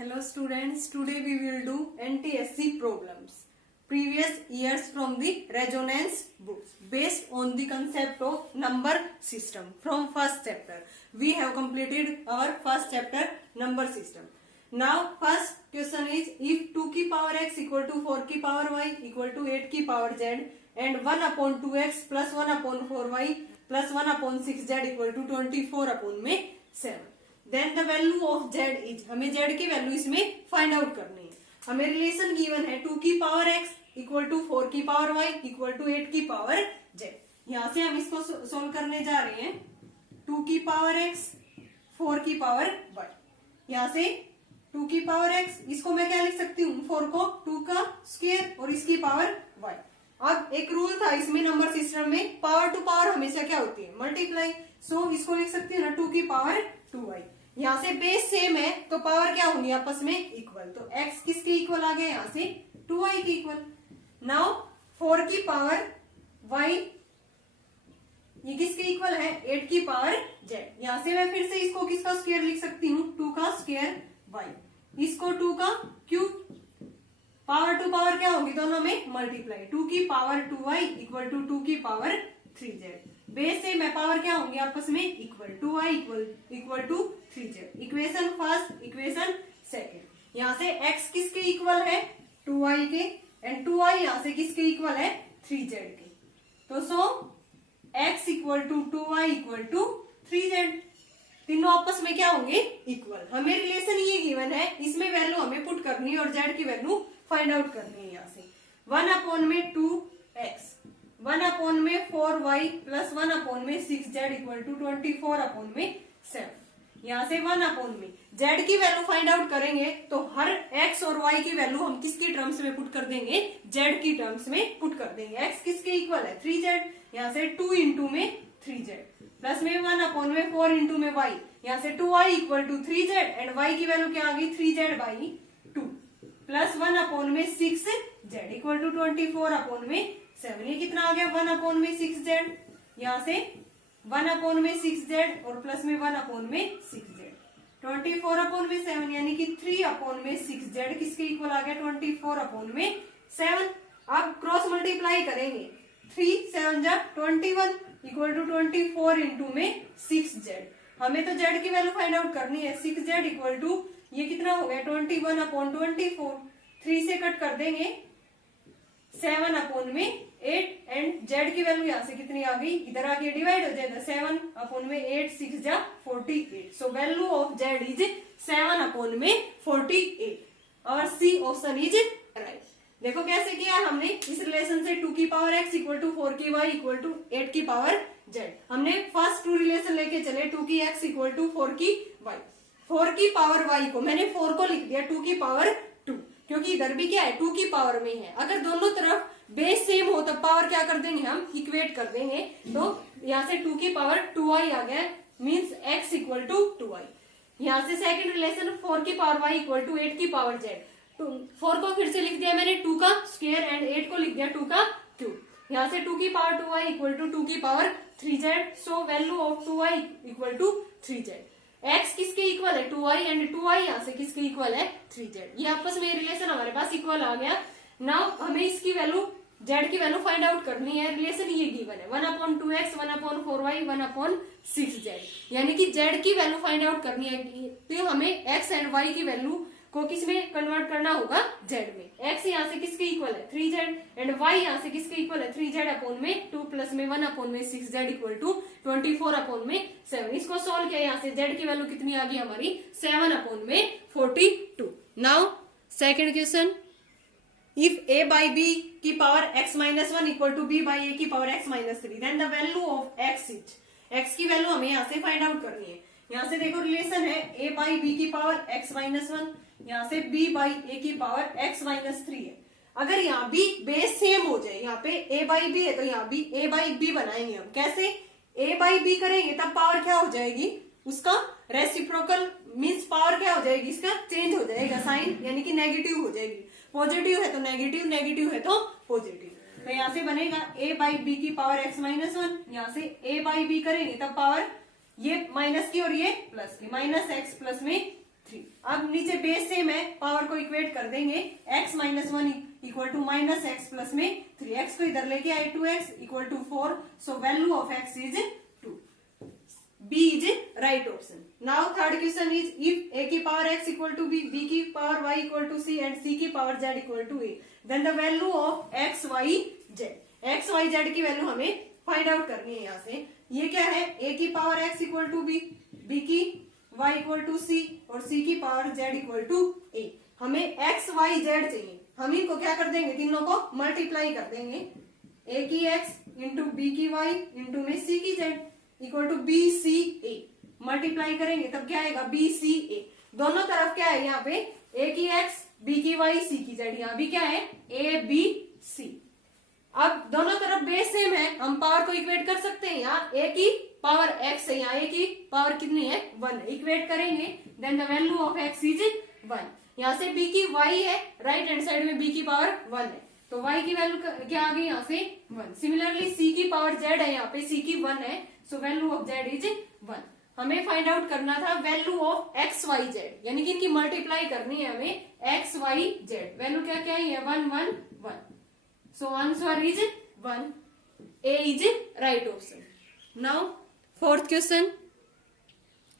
Hello students, today we will do NTSC problems. Previous years from the resonance books based on the concept of number system from first chapter. We have completed our first chapter number system. Now first question is if 2 की power x equal to 4 की power y equal to 8 की power z and 1 upon 2x plus 1 upon 4y plus 1 upon 6z equal to 24 upon में 7. Then the value of z is, हमें z की value इसमें find out करनी है. हमें relation given है 2 की पावर x इक्वल टू 4 की पावर y इक्वल टू 8 की पावर z. यहां से हम इसको सोल्व करने जा रहे हैं. 2 की पावर x 4 की पावर y. यहां से 2 की पावर x, इसको मैं क्या लिख सकती हूँ, 4 को 2 का स्क्वायर और इसकी पावर y. अब एक रूल था इसमें नंबर सिस्टम में, पावर टू पावर हमेशा क्या होती है, मल्टीप्लाई. सो इसको लिख सकती हूँ ना 2 की पावर 2y. यहाँ से बेस सेम है तो पावर क्या होंगी आपस में इक्वल. तो x किसके इक्वल आ गया, यहाँ से 2y के इक्वल. नाउ 4 की पावर y ये किसके इक्वल है, 8 की पावर z. यहाँ से मैं फिर से इसको किसका स्क्वायर लिख सकती हूँ, 2 का स्क्वायर y. इसको 2 का क्यूब. पावर टू पावर क्या होगी, दोनों में मल्टीप्लाई. 2 की पावर 2y इक्वल टू 2 की पावर 3z. बेस से मैं पावर क्या होंगी आपस में equal. 2y equal to 3z. Equation first, equation second. यहाँ से x किसके इक्वल है, 2y के, एंड 2y यहाँ से किसके इक्वल है, 3z के. तो so x equal to 2y equal to 3z. तीनों आपस में क्या होंगे, इक्वल. हमें रिलेशन ये गिवन है, इसमें वैल्यू हमें पुट करनी है और z की वैल्यू फाइंड आउट करनी है. यहाँ से 1 अपॉन में 2x, 1 अपॉन में 4y प्लस 1 अपॉन में 6z इक्वल टू 24 अपॉन में 7. यहाँ से 1 अपॉन में z की वैल्यू फाइंड आउट करेंगे तो हर x और y की वैल्यू हम किसकी टर्म्स में पुट कर देंगे, z की टर्म्स में पुट कर देंगे. x किसके इक्वल है, 3z. यहाँ से 2 इंटू में 3z प्लस में 1 अपॉन में 4 इंटू में y. यहाँ से 2y equal to 3z and y की वैल्यू क्या आ गई, 3z बाई 2 प्लस 1 अपॉन में 6z इक्वल टू 24 अपॉन में 7. ये कितना आ गया, 1 अपॉन में 6z. यहाँ से 1 अपॉन में 6z और प्लस में 1 अपॉन में 6z. 24 अपॉन में 7 यानी कि 3 अपॉन में 6z किसके इक्वल आ गया, 24 अपॉन में 7. अब क्रॉस मल्टीप्लाई करेंगे, 3 7 जा 21 इक्वल टू 24 इंटू में 6z. हमें तो z की वैल्यू फाइंड आउट करनी है. 6z इक्वल टू ये कितना हो गया, 21 अपॉन 24. 3 से कट कर देंगे, 7 अपॉन में 8 एंड z की वैल्यू यहाँ से कितनी आ गई, इधर आके डिवाइड हो जाएगा. 7 अपॉन में 8 6 जा 48. सो value of z is 7 upon में 48. और सी ऑप्शन इज राइट. देखो कैसे किया हमने, इस रिलेशन से 2 की पावर x इक्वल टू 4 की y इक्वल टू 8 की पावर z. हमने फर्स्ट 2 रिलेशन लेके चले, 2 की x इक्वल टू 4 की y. 4 की पावर y को मैंने 4 को लिख दिया 2 की पावर 2, क्योंकि इधर भी क्या है, 2 की पावर में है. अगर दोनों तरफ बेस सेम हो तो पावर क्या कर देंगे, हम इक्वेट कर देंगे. तो यहाँ से 2 की पावर 2y आ गया, means x equal to 2y. यहाँ से सेकंड रिलेशन 4 की पावर y इक्वल टू 8 की पावर z. तो 4 को फिर से लिख दिया मैंने 2 का स्क्वायर एंड 8 को लिख दिया 2 का क्यूब. यहाँ से 2 की पावर 2y इक्वल टू 2 की power 3z. So value of 2y equal to 3z. x किसके इक्वल है, 2y एंड 2y यहाँ से किसके इक्वल है, 3z. ये आपस में रिलेशन हमारे पास इक्वल आ गया. नाउ हमें इसकी वैल्यू z की वैल्यू फाइंड आउट करनी है. रिलेशन ये गिवन है 1 upon 2x 1 upon 4y 1 upon 6z. यानी कि z की वैल्यू फाइंड आउट करनी है. तो हमें x एंड y की वैल्यू को किस में कन्वर्ट करना होगा, z में. x यहाँ से किसके इक्वल है, 3z एंड y यहाँ से किसके इक्वल है, 3z अपॉन में 2 प्लस में 1 अपॉन में 6z इक्वल टू 24 अपॉन में 7. इसको सोल्व किया, यहाँ से z की वैल्यू कितनी आ गई हमारी, 7 अपॉन में 42. Now second question, if a by b की power x minus 1 equal to b by a की power x minus 3 then the value of x is. x की वैल्यू हमें यहाँ से फाइंड आउट करनी है. यहाँ से देखो रिलेशन है a by b की पावर x माइनस 1, यहाँ से b by a की पावर x माइनस 3 है. अगर यहाँ भी बेस सेम हो जाए, यहाँ पे a by b है तो यहाँ भी a by b बनाएंगे हम. कैसे, a by b करेंगे तब पावर क्या हो जाएगी, उसका रेसिप्रोकल मीन्स पावर क्या हो जाएगी, इसका चेंज हो जाएगा साइन, यानी कि नेगेटिव हो जाएगी. पॉजिटिव है तो नेगेटिव, नेगेटिव है तो पॉजिटिव. तो यहाँ से बनेगा a by b की पावर x माइनस 1. यहाँ से a by b करेंगे तब पावर ये माइनस की और ये प्लस की, माइनस x प्लस में 3। अब नीचे बेस सेम है, पावर को इक्वेट कर देंगे, x minus 1 equal to minus x plus में 3, x को इधर लेके आए 2x equal to 4, so value of x is 2। B is right option. Now third question is, if a की power x equal to b, b की power y equal to c and c की power z equal to a, then the value of x y z, x y z की value हमें find out करनी है। यहाँ से ये क्या है, a की power x equal to b, b की y इक्वल टू c और c की power z equal to a। हमें x y z चाहिए, हम इनको क्या कर देंगे, तीनों को मल्टीप्लाई कर देंगे, a की x इंटू b की y इंटू में c की z equal to B C A. Multiply करेंगे तब क्या आएगा, बी सी ए। दोनों तरफ क्या है, यहाँ पे a की x, b की y, c की z, यहाँ भी क्या है a b c। अब दोनों तरफ बेस सेम है, हम पावर को इक्वेट कर सकते हैं। यहाँ a की पावर x है, यहाँ a की पावर कितनी है, 1। इक्वेट करेंगे then the value of x is 1। यहाँ से b की y है, राइट हैंड साइड में b की पावर 1 है, तो y की वैल्यू क्या आ गई यहाँ से 1। सिमिलरली c की पावर z है, यहाँ पे c की 1 है, सो वैल्यू ऑफ z इज 1। हमें फाइंड आउट करना था value of x y z, यानी कि इनकी मल्टीप्लाई करनी है हमें x y z। वैल्यू क्या क्या है, 1 1 1, so answer is 1, a is right option. Now fourth question,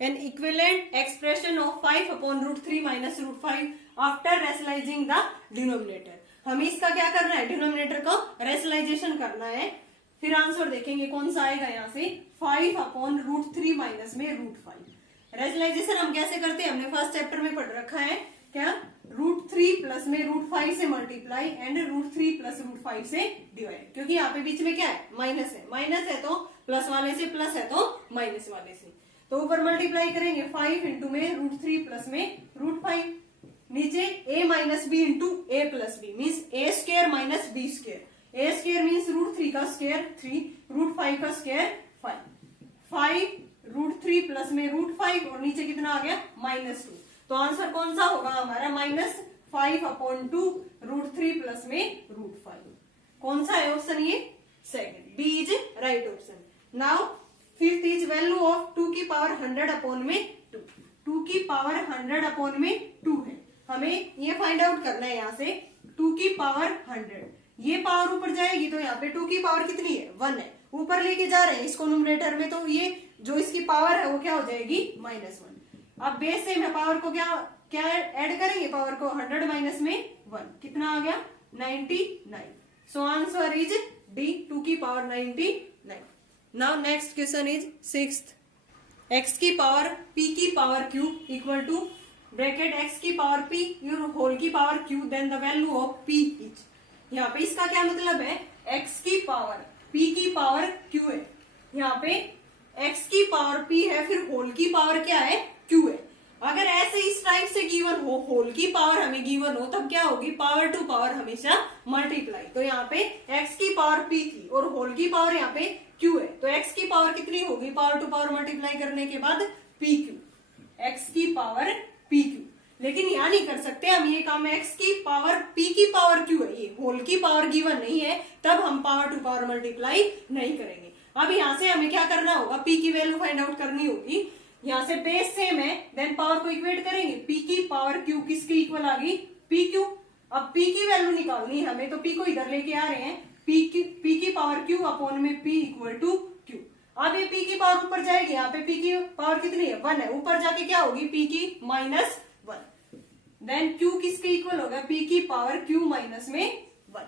an equivalent expression of 5 upon root 3 minus root 5 after rationalizing the denominator। हमें इसका क्या करना है, डिनोमिनेटर को रेशनलाइजेशन करना है। फिर आंसर देखेंगे कौन सा आएगा, यहाँ से 5 अपॉन रूट 3 माइनस में रूट 5। रेशनलाइजेशन हम कैसे करते हैं, हमने फर्स्ट चैप्टर में पढ़ रखा है, क्या रूट 3 प्लस में रूट 5 से multiply and root 3 plus root 5 से डिवाइड, क्योंकि यहाँ पे बीच में क्या है, माइनस है, माइनस है तो प्लस वाले से, प्लस है तो माइनस वाले से। तो ऊपर मल्टीप्लाई करेंगे 5 इंटू में रूट 3 प्लस में रूट 5, नीचे a minus B into A plus B means A square minus B square. A square means root 3 का स्क्र 3, रूट 5 का स्क्र 5, 5 रूट 3 प्लस में रूट 5 और नीचे कितना आ गया -2। तो आंसर कौन सा होगा हमारा, -5 अपॉन 2 रूट 3 प्लस में रूट 5। कौन सा है ऑप्शन, ये second, B is right option. Now fifth is value of 2 की पावर 100 अपॉन में 2। 2 की पावर 100 अपॉन में 2 है, हमें ये फाइंड आउट करना है। यहाँ से 2 की पावर 100, ये पावर ऊपर जाएगी तो यहाँ पे 2 की पावर कितनी है, 1 है, ऊपर लेके जा रहे हैं इसको न्यूमरेटर में, तो ये जो इसकी पावर है वो क्या हो जाएगी -1। अब बेस सेम है, पावर को क्या क्या ऐड करेंगे, पावर को 100 माइनस में 1 कितना आ गया 99। सो आंसर इज डी, 2 की power 99। Now next question is sixth, x की पावर p की power q equal to bracket x की पावर p होल की power q, then the value of p is. यहाँ पे इसका क्या मतलब है, x की पावर p की पावर q है, यहाँ पे x की पावर p है, फिर होल की पावर क्या है, q है। अगर ऐसे इस टाइप से गिवन हो, होल की पावर हमें गिवन हो, तब क्या होगी, पावर टू पावर हमेशा मल्टीप्लाई। तो यहाँ पे x की पावर p थी और होल की पावर यहाँ पे q है, तो x की पावर कितनी होगी, पावर टू पावर मल्टीप्लाई करने के बाद pq, x की पावर pq। लेकिन यहाँ नहीं कर सकते हम ये काम, x की पावर p की पावर q है, ये होल की पावर गिवन नहीं है, तब हम पावर टू पावर मल्टीप्लाई नहीं करेंगे। अब यहाँ से हमें क्या करना होगा, p की वैल्यू फाइंड आउट करनी होगी। यहाँ से बेस सेम है, देन पावर को इक्वेट करेंगे, p की पावर q किसके इक्वल आ गई, pq। अब p की वैल्यू निकालनी है हमें, तो p को इधर लेके आ रहे हैं, p की पावर q अपॉन में p इक्वल टू q। अब ये p की पावर ऊपर जाएगी, यहाँ पे p की पावर कितनी है, 1 है, ऊपर जाके क्या होगी, p की -1, देन q किसके इक्वल होगा, p की पावर q माइनस में 1,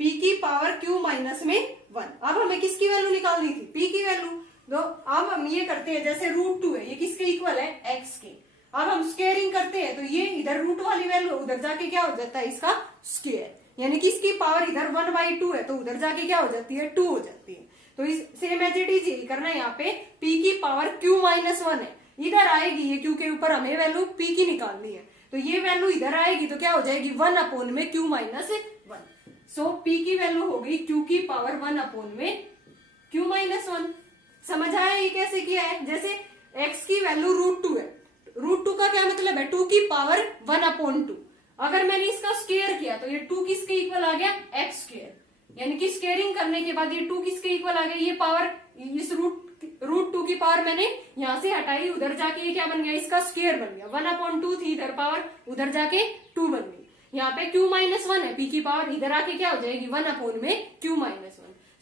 p की पावर q माइनस में 1। अब हमें किसकी वैल्यू निकालनी थी, p की वैल्यू। तो अब हम ये करते हैं, जैसे √2 है, ये किसके इक्वल है, x के। अब हम स्क्वेयरिंग करते हैं, तो ये इधर रूट वाली वैल्यू उधर जाके क्या हो जाता है, इसका स्क्वायर, यानी कि इसकी पावर इधर 1/2 है, तो उधर जाके क्या हो जाती है, 2 हो जाती है। तो इस सेम एज इट इज यही करना है, यहाँ पे p की पावर q -1 है, इधर आएगी ये q के ऊपर हमें वैल्यू p की निकालनी है, तो ये वैल्यू इधर आएगी तो क्या हो जाएगी 1 अपॉन में q -1। सो p की वैल्यू होगी q की पावर 1 अपॉन में q -1। समझ आया ये कैसे किया है, जैसे x की वैल्यू √2 है, √2 का क्या मतलब है, 2 की पावर 1/2। अगर मैंने इसका स्क्वायर किया तो ये 2 किसके इक्वल आ गया, x स्क्वायर, यानी कि स्क्वेयरिंग करने के बाद ये 2 किसके इक्वल आ गया, ये पावर इस √2 की पावर मैंने यहाँ से हटाई, उधर जाके ये क्या बन गया, इसका स्क्वायर बन गया। 1/2 थी इधर पावर, उधर जाके 2 बन गई। यहाँ पे q-1 है, p की पावर इधर आके क्या हो जाएगी 1/q-1।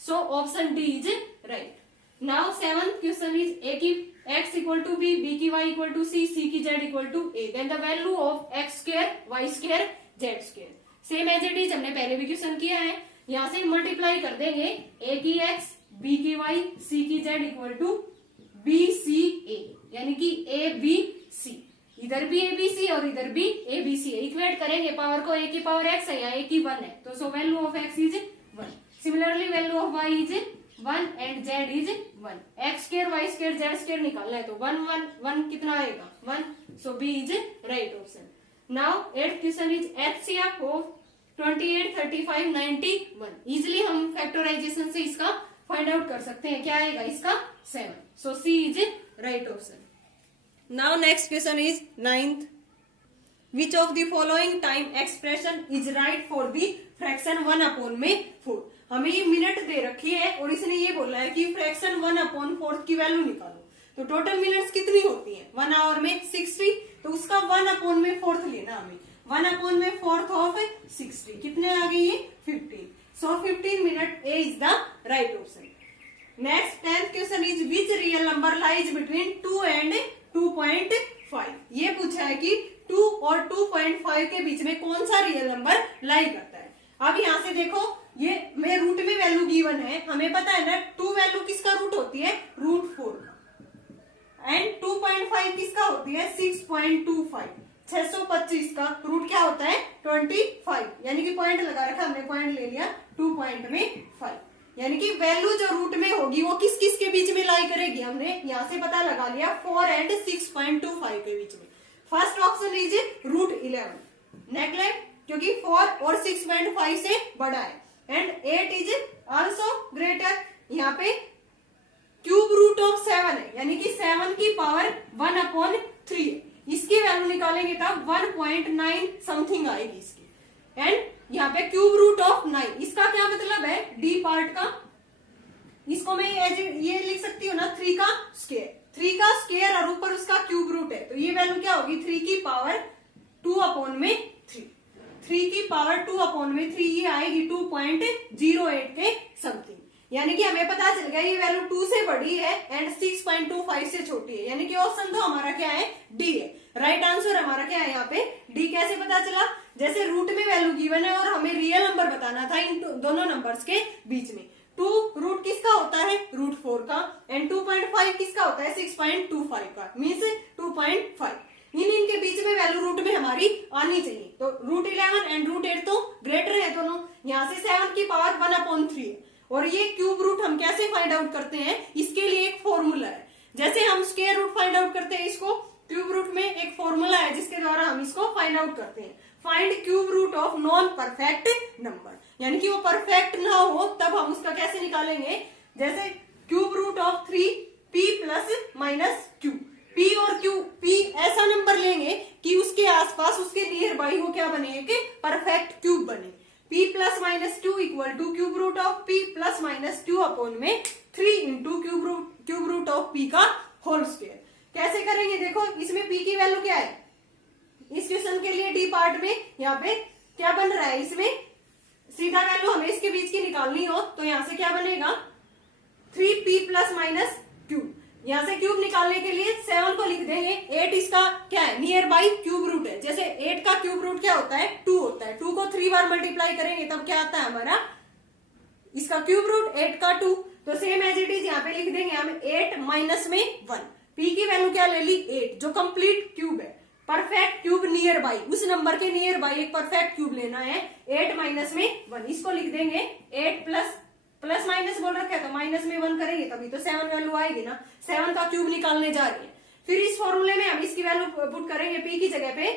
So option D is right. Now 7th question is a की x equal to b, b की y equal to c, c की z equal to a, then the value of x square, y square, z square. Same as it is हमने पहले भी question किया है। यहाँ से मल्टीप्लाई कर देंगे a की x, b की y, c की z equal to b c a, यानी कि a b c, इधर भी a b c और इधर भी a b c है। इक्वेट करेंगे पावर को, a की पावर x है या a की 1 है, तो सो value of x is 1। Similarly value of y is 1 and z is 1। x square, y square, z square निकालना है तो 1 1 1 कितना आएगा 1, सो b is right option. Now 8th question is HCF of 28, 35, 91। Easily हम फैक्टराइजेशन से इसका फाइंड आउट कर सकते हैं, क्या आएगा इसका 7, so C is right option. Now next question is 9th, which of the following time expression is right for the fraction 1/4। हमें ये मिनट दे रखी है और इसने ये बोला है कि फ्रैक्शन 1/4 की वैल्यू निकालो। तो टोटल मिनट्स कितनी होती है 1 आवर में 60, तो उसका 1/4 लेना हमें। 1/4 ऑफ 60 कितने आ गई ये 15, सो 15 minute A is the right option. Next 10th question is which real number lies between 2 and 2.5। ये पूछा है कि 2 और 2.5 के बीच में कौन सा रियल नंबर लाई करता है। अब यहाँ से देखो, ये मैं रूट में वैल्यू गिवन है, हमें पता है ना 2 वैल्यू किसका रूट होती है √4 एंड 2.5 किसका होती है 6.25। 625 का रूट क्या होता है 25, यानी कि पॉइंट लगा रखा हमने, पॉइंट ले लिया 2.5, यानी कि वैल्यू जो रूट में होगी वो किस किस के बीच में लाई करेगी, हमने यहाँ से पता लगा लिया 4 एंड 6.25 के बीच में। फर्स्ट ऑप्शन इज √11, नेगलेक्ट क्योंकि 4 और 6.5 से बड़ा है, एंड 8 इज आल्सो ग्रेटर। यहाँ पे क्यूब रूट ऑफ 7 है, यानी कि 7 की पावर 1/3 है। इसकी वैल्यू निकालेंगे तब 1.9 समथिंग आएगी इसकी, एंड यहाँ पे क्यूब रूट ऑफ 9, इसका क्या मतलब है डी पार्ट का, इसको मैं ये लिख सकती हूँ ना 3 का स्क्वायर और ऊपर उसका क्यूब रूट है, तो ये वैल्यू क्या होगी 3 की पावर 2/3। 3 की पावर 2/3 ये आएगी 2.08 के समथिंग, यानी कि हमें पता चल गया ये वैल्यू 2 से बड़ी है एंड 6.25 से छोटी है, यानी कि ऑप्शन तो हमारा क्या है डी है। राइट आंसर हमारा क्या है यहाँ पे डी। कैसे पता चला, जैसे रूट में वैल्यू गिवन है और हमें रियल नंबर बताना था इन दोनों नंबर्स के बीच में। 2 रूट किसका होता है √4 का, एंड 2.5 किसका होता है 6.25 का, मीन्स 2.5। इनके बीच में वैल्यू रूट में हमारी आनी चाहिए, तो √11 एंड √8 तो ग्रेटर है दोनों। यहाँ से 7 की पावर 1/3 है, और ये क्यूब रूट हम कैसे फाइंड आउट करते हैं, इसके लिए एक फॉर्मूला है। जैसे हम स्क्वायर रूट फाइंड आउट करते हैं, इसको क्यूब रूट में एक फॉर्मूला है जिसके द्वारा हम इसको फाइंड आउट करते हैं। Find cube root of non perfect number, यानी कि वो परफेक्ट ना हो तब हम उसका कैसे निकालेंगे। जैसे cube root of 3p ± q, p और q, p ऐसा नंबर लेंगे कि उसके आसपास उसके नियर बाई वो क्या बने कि परफेक्ट क्यूब बने। p ± q equal to cube root of p ± q/3 into cube root of p का होल स्क्वायर। कैसे करेंगे देखो, इसमें p की वैल्यू क्या है, इस क्वेश्चन के लिए डी पार्ट में यहाँ पे क्या बन रहा है, इसमें सीधा वैल्यू हमें इसके बीच की निकालनी हो तो यहाँ से क्या बनेगा 3p ± q। यहाँ से क्यूब निकालने के लिए 7 को लिख देंगे, 8 इसका क्या है नियर बाई क्यूब रूट है। जैसे 8 का क्यूब रूट क्या होता है 2 होता है, 2 को 3 बार मल्टीप्लाई करेंगे तब क्या आता है हमारा इसका क्यूब रूट 8 का 2। तो सेम एज इट इज यहाँ पे लिख देंगे हम 8 माइनस में 1, p की वैल्यू क्या ले ली 8 जो कंप्लीट क्यूब है। परफेक्ट क्यूब नियर बाई, उस नंबर के नियर बाई एक परफेक्ट क्यूब लेना है, 8 माइनस में 1, इसको लिख देंगे 8 प्लस माइनस बोल रखा है तो माइनस में 1 करेंगे तभी तो 7 वैल्यू आएगी ना। 7 का क्यूब निकालने जा रही है। फिर इस फॉर्मूले में हम इसकी वैल्यू पुट करेंगे, p की जगह पे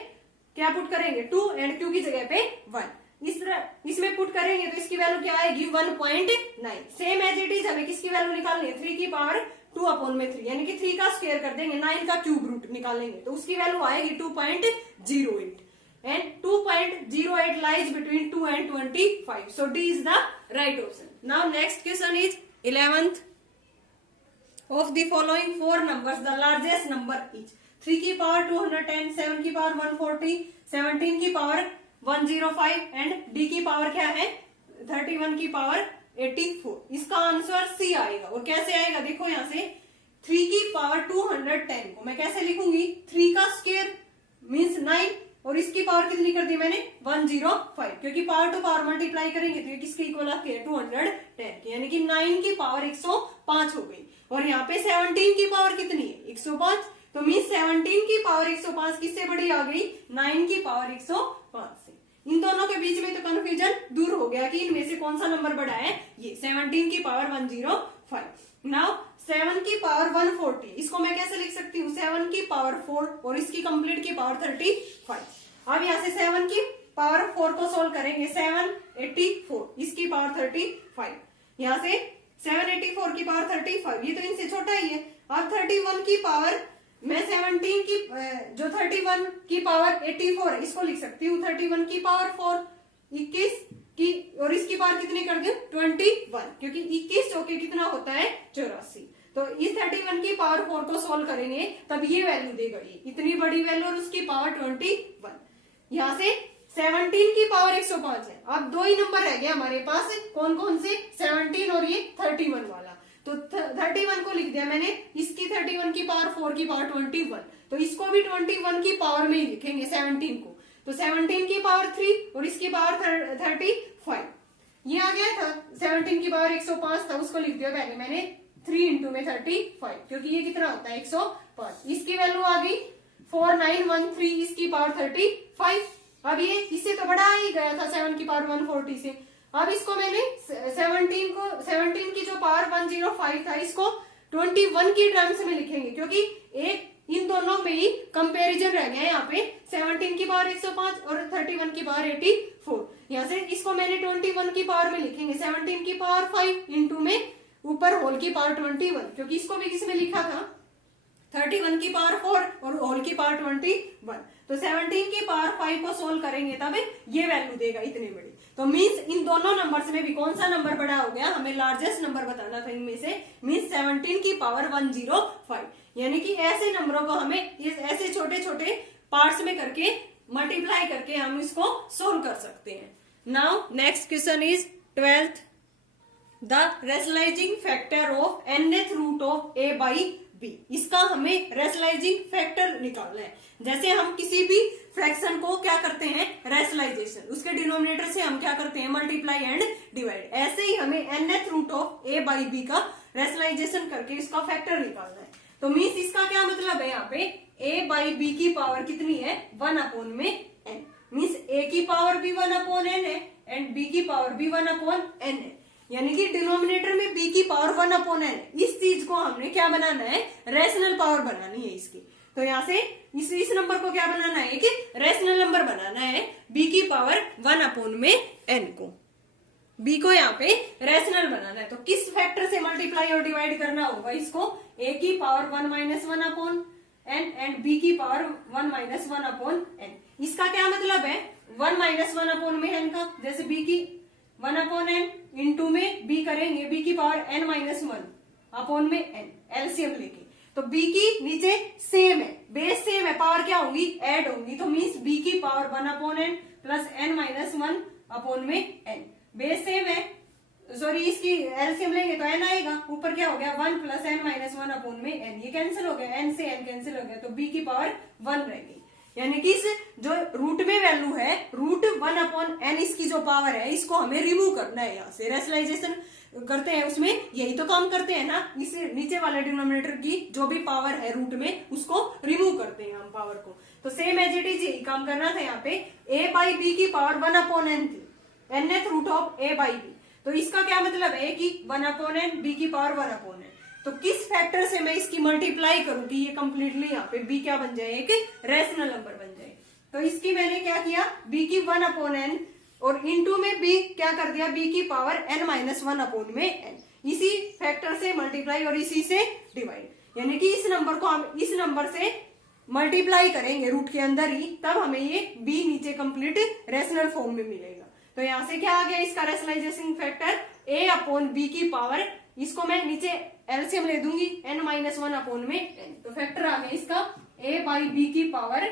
क्या पुट करेंगे 2 एंड q की जगह पे 1। इस तरह इसमें पुट करेंगे तो इसकी वैल्यू क्या आएगी 1.9। सेम एज इट इज हमें किसकी वैल्यू निकालनी है 3 की पावर 2/3, यानी कि 3 का स्क्वायर कर देंगे, 9 का क्यूब रूट निकालेंगे तो उसकी वैल्यू आएगी 2.08 and 2.08 lies between 2 and 25. So D is the right option. Now next question is 11th. of the following four numbers the largest number is 3 की पावर 210, 7 की पावर 140, 17 की पावर 105 एंड d की power क्या है 31 की power 84। इसका answer C आएगा। और कैसे आएगा देखो यहाँ से 3 की पावर 210 को मैं कैसे लिखूंगी 3 का स्क्वायर मीन्स 9 और इसकी पावर कितनी कर दी मैंने 105 क्योंकि पावर टू पावर मल्टीप्लाई करेंगे तो ये किसके इक्वल आती है 210 की यानी कि 9 की पावर 105 हो गई। और यहाँ पे 17 की पावर कितनी है 105 तो मीन्स 17 की पावर 105 किससे बड़ी आ गई 9 की पावर 105 से। इन दोनों के बीच में तो कंफ्यूजन दूर हो गया कि इनमें से कौन सा नंबर बड़ा है ये 17 की पावर 105। नाउ 7 की पावर 140 इसको मैं कैसे लिख सकती हूँ 7 की पावर 4 और इसकी कंप्लीट की पावर 35। अब यहाँ से 7 की पावर 4 को सोल्व करेंगे 784 इसकी पावर 35 यहाँ से 784 की पावर 35 ये तो इनसे छोटा ही है। अब 31 की पावर मैं 17 की जो 31 की पावर 84 है इसको लिख सकती हूँ 31 की पावर 4 21 की और इसकी पावर कितनी कर दूं 21 क्योंकि 21 जो कि कितना होता है 84। तो इस 31 की पावर 4 को सोल्व करेंगे तब ये वैल्यू देगा ये इतनी बड़ी वैल्यू और उसकी पावर 21। यहाँ से 17 की पावर 105 है। अब दो ही नंबर रह गया हमारे पास कौन कौन से 17 और ये 31 वाला। तो 31 को लिख दिया मैंने इसकी 31 की पावर 4 की पावर 21 तो इसको भी 21 की पावर में ही लिखेंगे 17 को। तो 17 की पावर 3 और इसकी पावर 35 ये आ गया था 17 की पावर 105 था उसको लिख दिया पहले मैंने 3 इंटू में 35 क्योंकि ये कितना होता है 105। इसकी वैल्यू आ गई 4913 इसकी पावर 35। अब ये इससे तो बड़ा ही गया था 7 की पावर 140 से। अब इसको मैंने 17 की जो पावर 105 था इसको 21 की टर्म्स में लिखेंगे क्योंकि एक इन दोनों में ही कंपैरिजन रह गया है यहाँ पे 17 की पावर 105 और 31 की पावर 84। यहाँ से इसको मैंने 21 की पावर में लिखेंगे 17 की पावर 5 इंटू में ऊपर होल की पावर 21 क्योंकि इसको भी किसमें लिखा था 31 की पावर 4 और होल की पावर 21। तो 17 की पावर 5 को सोल्व करेंगे तब ये वैल्यू देगा इतनी बड़ी। तो मीन्स इन दोनों नंबर्स में भी कौन सा नंबर बड़ा हो गया हमें लार्जेस्ट नंबर बताना था इनमें से मीन्स 17 की पावर 105 यानी कि ऐसे नंबरों को हमें इस ऐसे छोटे छोटे पार्ट्स में करके मल्टीप्लाई करके हम इसको सोल्व कर सकते हैं। Now next question is 12th the rationalising factor of nth root of a by b। इसका हमें रेशनलाइजिंग फैक्टर निकालना है। जैसे हम किसी भी फ्रैक्शन को क्या करते हैं रेशनलाइजेशन उसके डिनोमिनेटर से हम क्या करते हैं मल्टीप्लाई एंड डिवाइड ऐसे ही हमें nth root of a by b का रेशनलाइजेशन करके इसका फैक्टर निकालना है। तो मीन्स इसका क्या मतलब है यहाँ पे a by b की पावर कितनी है 1 अपॉन में n मीन्स a की पावर भी 1 अपॉन n है एंड b की पावर भी 1 अपॉन n है यानी कि डिनोमिनेटर में b की पावर 1 अपॉन n। इस चीज को हमने क्या बनाना है रेशनल पावर बनानी है इसकी। तो यहाँ से इस नंबर को क्या बनाना है कि रेशनल नंबर बनाना है b की पावर 1 अपॉन में n को b को यहाँ पे रेशनल बनाना है। तो किस फैक्टर से मल्टीप्लाई और डिवाइड करना होगा इसको a की power 1 minus 1 upon n and b की पावर 1 माइनस 1 अपॉन n। इसका क्या मतलब है 1 माइनस 1 अपॉन में n का जैसे b की 1 अपॉन n इंटू में b करेंगे b की पावर n माइनस 1 अपॉन में n एलसीएम लेके। तो b की नीचे सेम है बेस सेम है पावर क्या होगी ऐड होगी तो मीन्स b की power 1 upon n plus n minus 1 upon में n बेस सेम है सॉरी इसकी एलसीएम लेंगे तो n आएगा ऊपर क्या हो गया 1 प्लस n माइनस 1 अपॉन में n ये कैंसिल हो गया n से n कैंसिल हो गया तो b की पावर 1 रहेगी यानी कि इस जो रूट में वैल्यू है रूट 1 अपॉन n इसकी जो पावर है इसको हमें रिमूव करना है। यहाँ से रेशनलाइजेशन करते हैं उसमें यही तो काम करते हैं ना इस नीचे वाले डिनोमिनेटर की जो भी पावर है रूट में उसको रिमूव करते हैं हम पावर को। तो सेम एज इट इज यही काम करना था यहाँ पे a बाई b की पावर 1 अपॉन n थी nth root of a by b। तो इसका क्या मतलब है कि 1 अपॉन n b की पावर 1 अपॉन n। तो किस फैक्टर से मैं इसकी मल्टीप्लाई करूं कि ये कंप्लीटली यहाँ पे b क्या बन जाए एक रेशनल नंबर बन जाए। तो इसकी मैंने क्या किया b की 1 अपॉन n और इनटू में b क्या कर दिया b की पावर n माइनस 1 अपॉन में n। इसी फैक्टर से मल्टीप्लाई और इसी से डिवाइड यानी कि इस नंबर को हम इस नंबर से मल्टीप्लाई करेंगे रूट के अंदर ही तब हमें ये b नीचे कंप्लीट रेशनल फॉर्म में मिलेगा। तो यहाँ से क्या आ गया इसका rationalisation factor a upon b की पावर इसको मैं नीचे एलसीएम ले दूंगी n माइनस वन अपॉन में n, तो फैक्टर आ गया इसका a बाई बी की power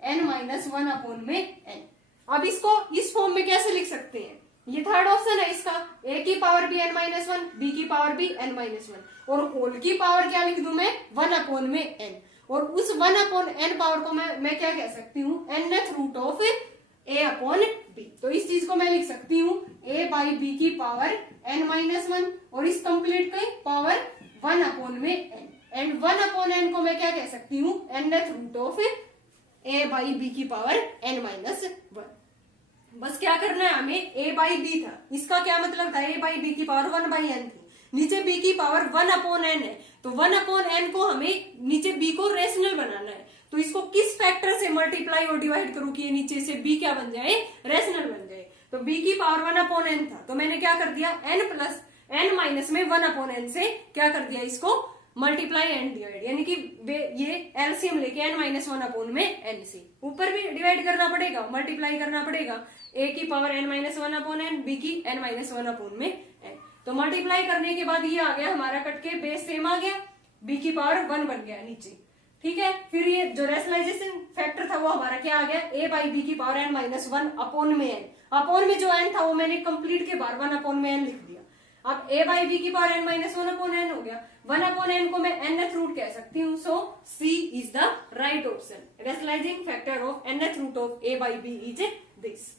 n minus one upon में n। अब इसको इस फॉर्म में कैसे लिख सकते हैं, ये थर्ड ऑप्शन है इसका, a की पावर भी n माइनस वन, b की पावर भी n माइनस वन, और होल की पावर क्या लिख दूं मैं, 1 अपॉन में n, और उस 1 अपॉन n पावर को मैं क्या कह सकती हूँ, nth root of a upon b। तो इस चीज को मैं लिख सकती हूँ a बाई बी की पावर n माइनस वन, और इस कंप्लीट की पावर 1 अपॉन में n, एंड 1 अपॉन n को मैं क्या कह सकती हूँ, nth root of a by B की पावर n माइनस वन। बस क्या करना है हमें, a बाई बी था, इसका क्या मतलब था, a बाई बी की पावर 1 बाई n थी, नीचे b की पावर 1 अपॉन n है, तो 1 अपॉन n को हमें नीचे b को रेशनल बनाना है, तो इसको किस फैक्टर से मल्टीप्लाई और डिवाइड करूं कि ये नीचे से b क्या बन जाए, रेशनल बन जाए। तो b की पावर 1 अपॉन n था, तो मैंने क्या कर दिया, n प्लस n माइनस में 1 अपॉन n से क्या कर दिया, इसको मल्टीप्लाई एंड डिवाइड, यानी कि ये एलसीएम लेके n माइनस वन अपॉन में n से ऊपर भी डिवाइड करना पड़ेगा, मल्टीप्लाई करना पड़ेगा, a की power n minus one upon n, b की n माइनस वन अपॉन में n। तो मल्टीप्लाई करने के बाद ये आ गया हमारा कट के बेस सेम आ गया, b की पावर 1 बन गया नीचे, ठीक है। फिर ये जो रेशनलाइजेशन फैक्टर था वो हमारा क्या आ गया, a बाई बी की power n minus one upon में n, अपॉन में जो n था वो मैंने कंप्लीट के बाहर 1 अपॉन में n लिख दिया। अब a बाई बी की power n minus one upon n हो गया, 1 अपॉन n को मैं nth रूट कह सकती हूँ, so c is the right option, rationalising factor of nth root of a by b is this.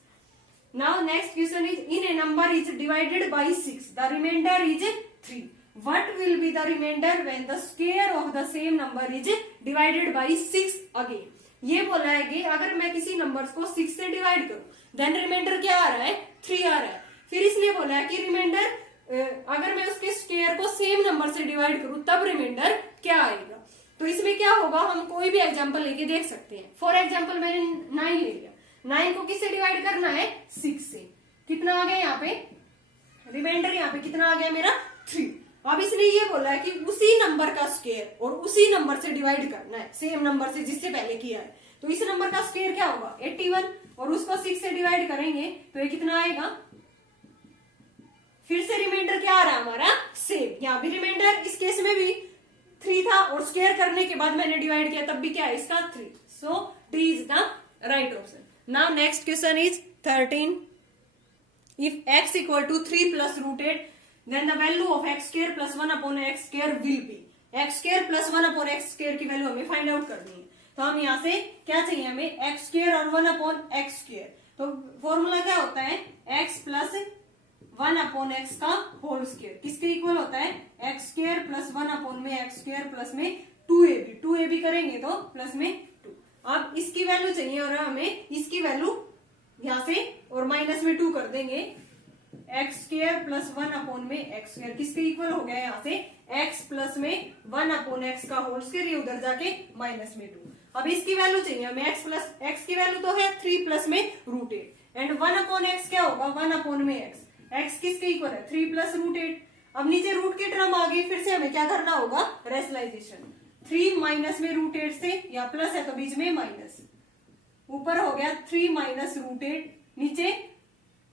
Now next question is, in a number is divided by 6, the remainder is 3. What will be the remainder when the square of the same number is divided by 6 again? ये बोला है कि अगर मैं किसी numbers को 6 से divide करूं, देन रिमाइंडर क्या आ रहा है, 3 आ रहा है। फिर इसने बोला है कि रिमाइंडर अगर मैं उसके स्क्वायर को सेम नंबर से डिवाइड करूं तब रिमाइंडर क्या आएगा। तो इसमें क्या होगा, हम कोई भी एग्जांपल लेके देख सकते हैं। फॉर एग्जांपल मैंने 9 ले लिया, 9 को किससे डिवाइड करना है, 6 से, कितना आ गया यहाँ पे, रिमाइंडर यहाँ पे कितना आ गया मेरा, 3। अब इसने ये बोला है कि उसी नंबर का स्क्वायर और उसी नंबर से डिवाइड करना है, सेम नंबर से जिससे पहले किया है। तो इस नंबर का स्क्वायर क्या होगा, 81, और उसको 6 से डिवाइड करेंगे तो ये कितना आएगा, फिर से रिमाइंडर क्या आ रहा है हमारा, सेम। यहाँ भी रिमाइंडर इस केस में भी 3 था, और स्क्वायर करने के बाद मैंने डिवाइड किया तब भी क्या है इसका 3, so D is the right option. Now next question is 13. If x equal to 3 plus root 8, then the value of x square plus 1 upon x square will be, x square plus 1 upon x square की value हमें find out करनी है। तो हम यहाँ से क्या चाहिए हमें, x square और 1 upon x square। तो फॉर्मूला क्या होता है, x plus 1 upon x का होल स्क्वायर किसके इक्वल होता है, x square plus 1 upon में x square प्लस में 2ab करेंगे तो प्लस में 2। अब इसकी वैल्यू चाहिए और हमें इसकी वैल्यू यहाँ से और माइनस में 2 कर देंगे, एक्स स्क्वायर प्लस 1 अपॉन में एक्स स्क्वायर किसके इक्वल हो गया, यहाँ से एक्स प्लस में 1 अपॉन एक्स का होल स्क्वायर, ये उधर जाके माइनस में 2। अब इसकी वैल्यू चाहिए हमें, एक्स प्लस एक्स की वैल्यू तो है 3 प्लस में रूट 8, एंड 1 अपॉन एक्स क्या होगा, 1 अपॉन में एक्स, एक्स किसके इक्वल है 3 प्लस रूट 8। अब नीचे रूट की टर्म आ गई, फिर से हमें क्या करना होगा, रेशनलाइजेशन, 3 माइनस में रूट 8 से, या प्लस है तो बीच में माइनस, ऊपर हो गया 3 माइनस रूट 8, नीचे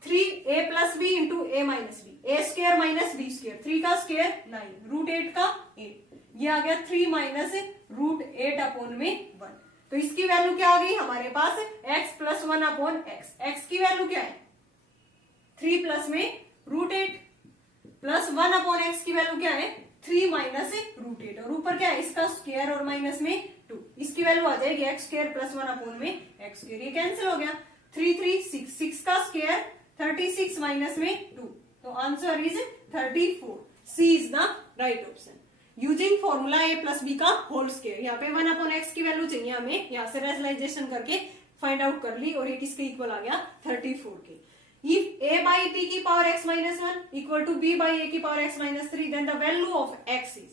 3a प्लस बी इंटू ए माइनस बी, ए स्क्वायर माइनस बी स्क्वायर, 3 का स्क्वायर 9, रूट 8 का 8, ये आ गया 3 माइनस रूट 8 अपॉन में 1। तो इसकी वैल्यू क्या आ गई हमारे पास, x plus 1 upon x, X की वैल्यू क्या है 3 प्लस में रूट 8 प्लस 1 अपॉन एक्स की वैल्यू क्या है 3 माइनस रूट 8, और ऊपर क्या है इसका स्क्वायर और माइनस में 2, इसकी वैल्यू आ जाएगी एक्स स्क्वायर प्लस 1 अपॉन में एक्स स्क्वायर, ये कैंसिल हो गया, 3 3 6, 6 का स्क्वायर 36 माइनस में 2, तो answer is 34, C is the right option. Using formula a plus B का होल स्क्वायर, यहाँ पे 1 अपॉन एक्स की वैल्यू चाहिए हमें, यहाँ से रेशनलाइजेशन करके फाइंड आउट कर ली, और ये किसके इक्वल आ गया 34 के। If a by b की power x minus 1 equal to b by a की power x minus 3, then the value of x is,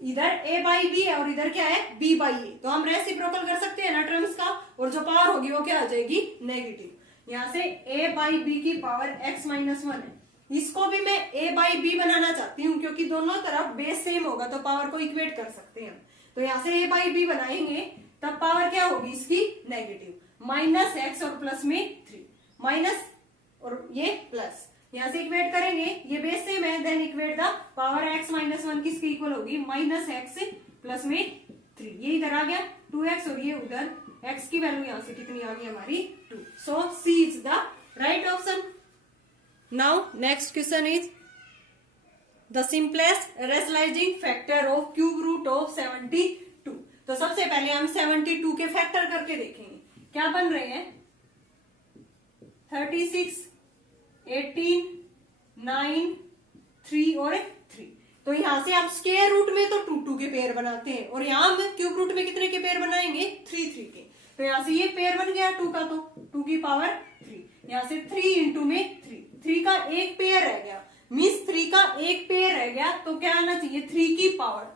इधर a by b है और इधर क्या है b by a, तो हम रेसिप्रोकल कर सकते हैं ना टर्म्स का, और जो पावर होगी वो क्या आ जाएगी नेगेटिव। यहाँ से a by b की पावर x minus 1 है, इसको भी मैं a by b बनाना चाहती हूँ, क्योंकि दोनों तरफ बेस सेम होगा तो पावर को इक्वेट कर सकते हैं। तो यहाँ से a by b बनाएंगे तब पावर क्या होगी इसकी नेगेटिव, माइनस एक्स और प्लस में 3, माइनस और ये प्लस, यहाँ से इक्वेट करेंगे, ये बेस सेम है, then equate the power x minus 1 किसके इक्वल होगी, माइनस एक्स प्लस में 3, ये इधर आ गया 2x और ये उधर x की वैल्यू यहाँ से कितनी आ गई हमारी 2. So C is the right option. Now next question is the simplest rationalising factor of cube root of 72. तो सबसे पहले हम 72 के फैक्टर करके देखेंगे क्या बन रहे हैं. 36, 18, 9, 3 और 3. तो यहां से आप स्क्वायर रूट में तो 2 2 के पेयर बनाते हैं और यहां हम क्यूब रूट में कितने के पेयर बनाएंगे 3 3 के. तो यहां से ये पेयर बन गया 2 का, तो 2 की पावर 3. यहां से 3 इंटू में 3 का एक पेयर रह गया, मीन्स 3 का एक पेयर रह गया, तो क्या आना चाहिए 3 की पावर.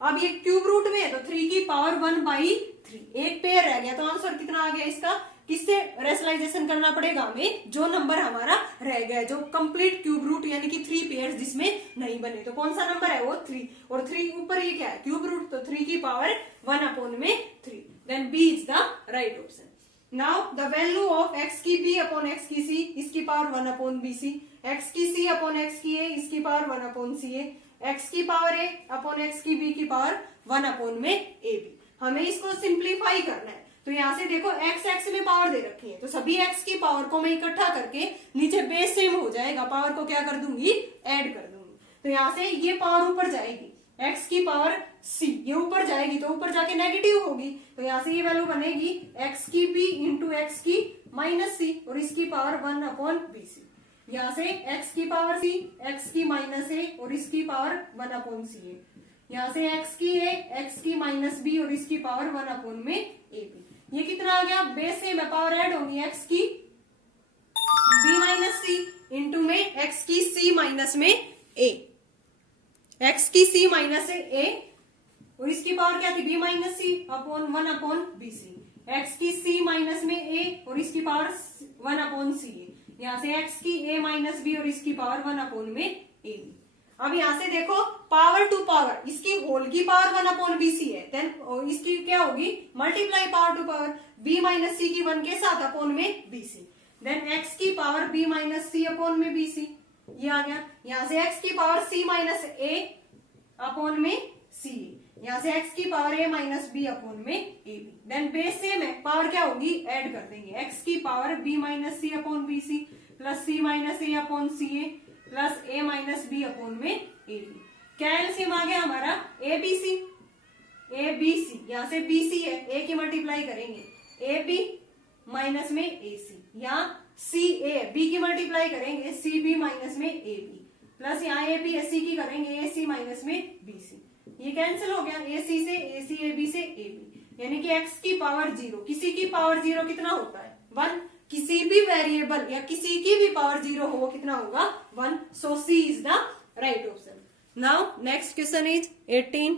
अब ये क्यूब रूट में है तो 3 की पावर 1/3, एक पेयर रह गया. तो आंसर कितना आ गया इसका, किससे रेशनलाइजेशन करना पड़ेगा हमें, जो नंबर हमारा रह गया जो कंप्लीट क्यूब रूट यानी कि 3 पेयर्स जिसमें नहीं बने. तो कौन सा नंबर है वो 3, और 3 ऊपर ये क्या है क्यूब रूट, तो 3 की power 1/3. Then B is the right option. Now the value of x की b अपॉन x की c इसकी पावर 1/bc, x की c अपॉन x की a इसकी पावर 1/ca, x की पावर a अपॉन x की b की power 1/ab. हमें इसको सिंप्लीफाई करना है. तो यहां से देखो x में पावर दे रखी है, तो सभी x की पावर को मैं इकट्ठा करके नीचे बेस सेम हो जाएगा, पावर को क्या कर दूंगी ऐड कर दूंगी. तो यहां से ये पावर ऊपर जाएगी, x की पावर c ये ऊपर जाएगी तो ऊपर जाके नेगेटिव होगी. तो यहां से ये वैल्यू बनेगी x की b इंटू एक्स की माइनस c और इसकी पावर 1/bc. यहां से x की पावर c, x की माइनस a और इसकी पावर 1/ca. यहां से x की a, x की माइनस b और इसकी पावर 1/ab. ये कितना आ गया, बेस से में पावर ऐड होगी x की b माइनस c इंटू में x की c माइनस में a, x की c माइनस a और इसकी पावर क्या थी b minus c upon 1/bc. x की c माइनस में a और इसकी पावर 1/ca. यहाँ से x की a माइनस b और इसकी पावर 1/ab. अब यहां से देखो पावर टू पावर, इसकी होल की पावर 1/bc है, देन इसकी क्या होगी multiply power to power b minus c की 1 के साथ अपॉन में bc. देन x की power b minus c upon में bc, ये आ गया. यहां से x की power c minus a upon में c, यहां से x की power a minus b upon में ab. देन बेस सेम है, पावर क्या होगी ऐड कर देंगे, x की power b minus c upon bc plus c minus a upon ca plus a minus b upon में ab. क्या एलसीएम आ गया हमारा abc, abc यहां से bc है, a की मल्टीप्लाई करेंगे ab माइनस में ac, यहाँ ca b की मल्टीप्लाई करेंगे cb माइनस में ab प्लस यहाँ ab ac की करेंगे ac माइनस में bc. ये कैंसिल हो गया, ac से ac ab से ab, यानी कि x की पावर 0, किसी की पावर 0 कितना होता है 1, किसी भी वेरिएबल या किसी की भी पावर 0 हो वो कितना होगा 1. सो C is the right option. Now next question is 18.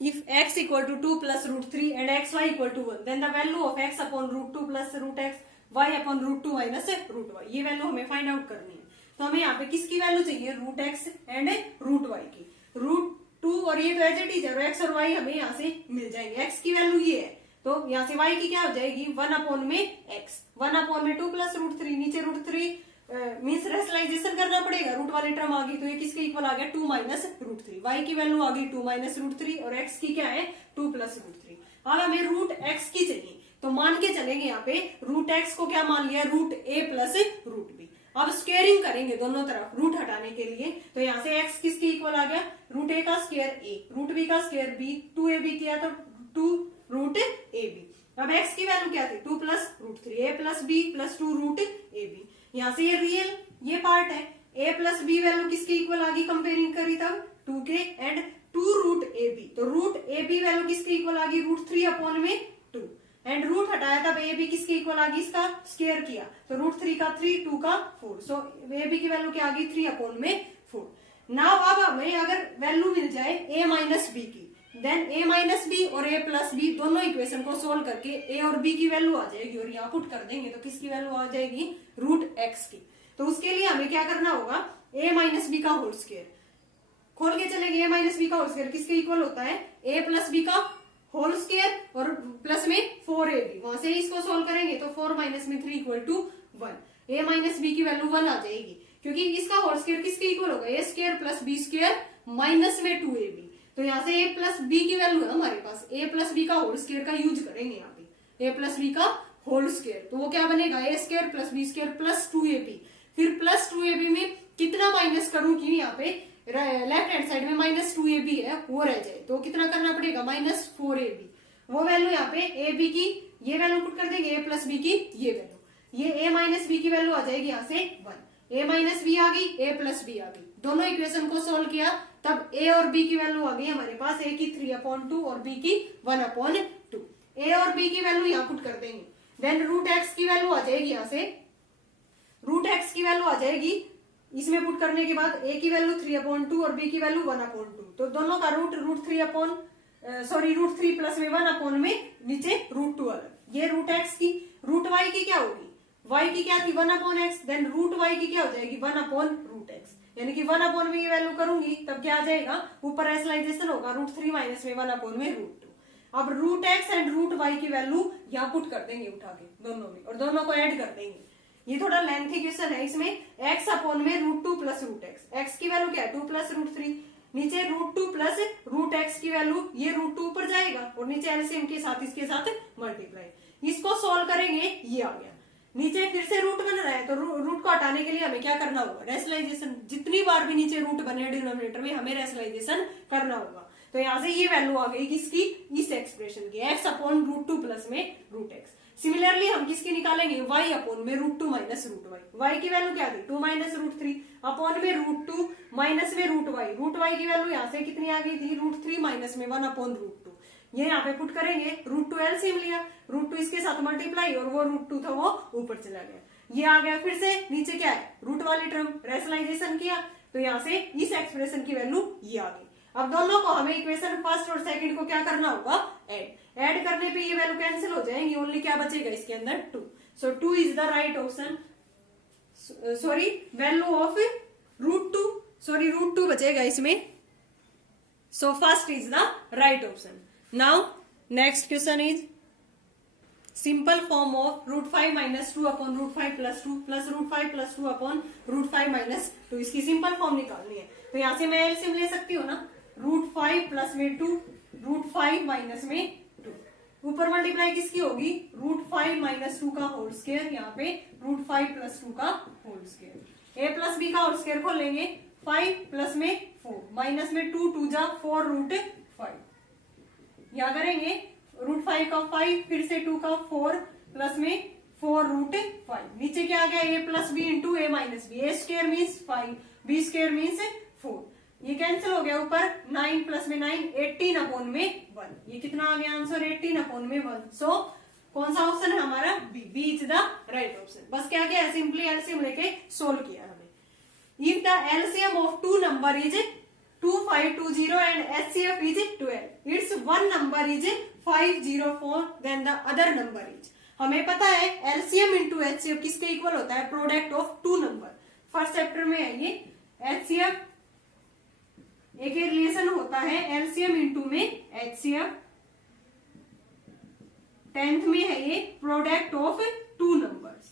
If x equal to 2 plus root 3 and xy equal to 1, then the value of x upon root 2 plus root x, y upon root 2 minus root y. ये value हमें find out करनी है. तो हमें यहाँ पे किसकी value चाहिए root X and root Y की. रूट 2 और ये तो एज इट इज है, एक्स और वाई हमें यहाँ से मिल जाएंगे. एक्स की वैल्यू ये है तो यहाँ से y की क्या हो जाएगी 1/में x, 1/में 2 प्लस रूट 3, नीचे रूट 3 मीन्स रेशनलाइजेशन करना पड़ेगा, रूट वाली टर्म आ गई तो ये किसके इक्वल आ गया 2 माइनस रूट 3. y की वैल्यू आ गई 2 माइनस रूट 3 और x की क्या है 2 प्लस रूट 3. अब हमें रूट x की चाहिए तो मान के चलेंगे यहाँ पे रूट x को क्या मान लिया root a plus root b. अब स्क्वेयरिंग करेंगे दोनों तरफ रूट हटाने के लिए, तो यहाँ से x किसके इक्वल आ गया रूट a का स्क्वायर a, रूट b का स्क्वायर b, 2ab किया तो 2 रूट ab. अब x की वैल्यू क्या थी 2 plus root 3, a plus b plus 2 root ab. यहाँ से ये रियल ये पार्ट है, a प्लस b वैल्यू किसके इक्वल आ गई कंपेयरिंग करी तब 2 के एंड 2 रूट ab. तो रूट ab वैल्यू किसके इक्वल आ गई रूट 3 अपॉन में 2 एंड रूट हटाया तब ab किसके इक्वल आ गई इसका स्क्वायर किया तो रूट 3 का 3, 2 का 4. सो ab की वैल्यू क्या आ गई 3 अपॉन में 4. नाउ अब हमें अगर वैल्यू मिल जाए a माइनस b की, देन a माइनस बी और a प्लस बी दोनों इक्वेशन को सोल्व करके a और b की वैल्यू आ जाएगी और यहाँ पुट कर देंगे तो किसकी वैल्यू आ जाएगी रूट x की. तो उसके लिए हमें क्या करना होगा a माइनस बी का होल स्क्वायर खोल के चलेंगे. a माइनस बी का होल स्क्वायर किसके इक्वल होता है a प्लस बी का होल स्क्वायर और प्लस में 4ab. वहां से इसको सोल्व करेंगे तो 4 माइनस में 3 equal to 1. a minus B की वैल्यू 1 आ जाएगी, क्योंकि इसका होल स्क्वायर किसके इक्वल होगा, A square plus B square minus में 2ab। तो यहाँ से a प्लस बी की वैल्यू है हमारे पास, a प्लस बी का होल स्क्वायर का यूज करेंगे यहाँ पे, a प्लस बी का होल स्क्वायर, तो वो क्या बनेगा, A square plus B square plus 2ab। फिर प्लस 2ab में कितना माइनस करूं कि यहाँ पे लेफ्ट हैंड साइड में माइनस 2ab है वो रह जाए, तो कितना करना पड़ेगा, माइनस 4ab। वो वैल्यू यहाँ पे ए बी की ये वैल्यू पुट कर देंगे, ए प्लस बी की ये वैल्यू, ये ए माइनस बी की वैल्यू आ जाएगी यहाँ से 1, ए माइनस बी आ गई, ए प्लस बी आ गई। दोनों इक्वेशन को सोल्व किया तब ए और बी की वैल्यू आ गई हमारे पास, ए की 3/2 और बी की 1/2। ए और बी की वैल्यू यहाँ पुट कर देंगे, देन रूट एक्स की वैल्यू आ जाएगी, यहाँ से रूट एक्स की वैल्यू आ जाएगी इसमें पुट करने के बाद, ए की वैल्यू 3/2 और बी की वैल्यू 1/2, तो दोनों का रूट रूट 3 प्लस में 1 में नीचे रूट 2 अलग। ये रूट एक्स की, रूट वाई की क्या होगी, वाई की क्या थी 1/x, देन रूट वाई की क्या हो जाएगी 1/रूट एक्स, यानी कि 1 में की वैल्यू करूंगी तब क्या आ जाएगा, ऊपर रेशनलाइजेशन होगा रूट 3 माइनस में 1 में रूट 2। अब root X and root Y की वैल्यू यहाँ पुट कर देंगे उठा के दोनों में, और दोनों को ऐड कर देंगे। ये थोड़ा लेंथी क्वेश्चन है, इसमें x में root 2 plus root X, X की वैल्यू क्या है 2 प्लस रूट 3, नीचे रूट 2 प्लस रूट एक्स की वैल्यू, ये रूट 2 ऊपर जाएगा और नीचे एलसीएम के साथ इसके साथ मल्टीप्लाई, इसको सॉल्व करेंगे ये आ गया। नीचे फिर से रूट बन रहा है, तो रूट को हटाने के लिए हमें क्या करना होगा, रेशनलाइजेशन, जितनी बार भी नीचे रूट बने डिनोमिनेटर में हमें रेशनलाइजेशन करना होगा। तो यहाँ से ये वैल्यू आ गई किसकी, इस एक्सप्रेशन की, x/√2 प्लस में रूट एक्स। सिमिलरली हम किसकी निकालेंगे, y में root 2 minus root Y, Y की वैल्यू क्या थी 2 माइनस रूट 3 अपॉन में रूट 2 माइनस में रूट वाई की वैल्यू यहाँ से कितनी आ गई थी रूट 3 माइनस में 1/√2। ये यहाँ पे पुट करेंगे, रूट 2 एलसीएम लिया, रूट 2 इसके साथ मल्टीप्लाई और वो रूट 2 था वो ऊपर चला गया, ये आ गया। फिर से नीचे क्या है रूट वाली टर्म, रेशनलाइजेशन किया तो यहाँ से इस एक्सप्रेशन की वैल्यू ये आ गई। अब दोनों को हमें इक्वेशन फर्स्ट और सेकंड को क्या करना होगा, ऐड करने पे ये वैल्यू कैंसिल हो जाएंगी, ओनली क्या बचेगा इसके अंदर 2। So 2 is the right option, sorry value of root 2, sorry root 2 बचेगा इसमें। So first is the right option. Now next question is simple form of √5 - 2 upon √5 + 2 plus √5 + 2 upon √5 - 2, इसकी सिंपल फॉर्म निकालनी है। तो यहाँ से मैं एलसीएम ले सकती हूँ ना, √5 प्लस में 2, √5 माइनस में 2, ऊपर मल्टीप्लाई किसकी होगी √5 - 2 का होल स्क्वायर, यहाँ पे √5 + 2 का whole square, a plus b का होल स्क्वायर खोल लेंगे, 5 प्लस में 4 माइनस में 2 2 जा 4 √5, यहाँ करेंगे √5 का 5 फिर से 2 का 4 प्लस में 4 √5, नीचे क्या आ गया a plus B into a minus B, a square means 5 b square means 4, ये कैंसिल हो गया, ऊपर 9 प्लस में 9 18/1, ये कितना आ गया आंसर 18/1। सो कौन सा ऑप्शन है हमारा B is the right option. बस क्या क्या है, सिंपली एलसीएम लेके सोल्व किया हमें। If the LCM of 2 number is 2520 and HCF is 12, it's one number is 504 then the other number is, हमें पता है एलसीएम इंटू HCF किसके इक्वल होता है, product of 2 number, first chapter में है ये। HCF एक रिलेशन होता है एलसीएम इंटू में HCF, 10th में है ये प्रोडक्ट ऑफ 2 नंबर्स,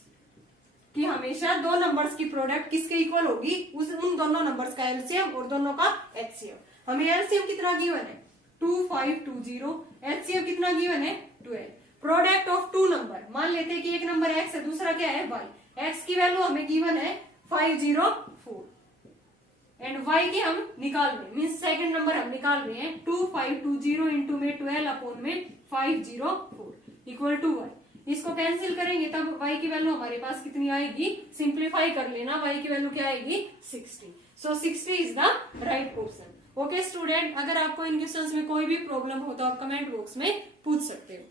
कि हमेशा 2 नंबर्स की प्रोडक्ट किसके इक्वल होगी, उन दोनों नंबर्स का एलसीएम और दोनों का HCF। हमें एलसीएम कितना गिवन है 2520, HCF कितना गिवन है 12, प्रोडक्ट ऑफ 2 नंबर, मान लेते हैं कि एक नंबर x है दूसरा क्या है y, x की वैल्यू हमें गिवन है 504 एंड y की हम निकाल रहे हैं, मीन सेकंड नंबर हम निकाल रहे हैं 2520 इंटू में 12 अपॉन में 504 इक्वल टू y, इसको कैंसिल करेंगे तब y की वैल्यू हमारे पास कितनी आएगी, सिंप्लीफाई कर लेना, y की वैल्यू क्या आएगी 60। सो 60 is the right option. Okay student, अगर आपको इन क्वेश्चंस में कोई भी प्रॉब्लम हो तो आप कमेंट बॉक्स में पूछ सकते हो।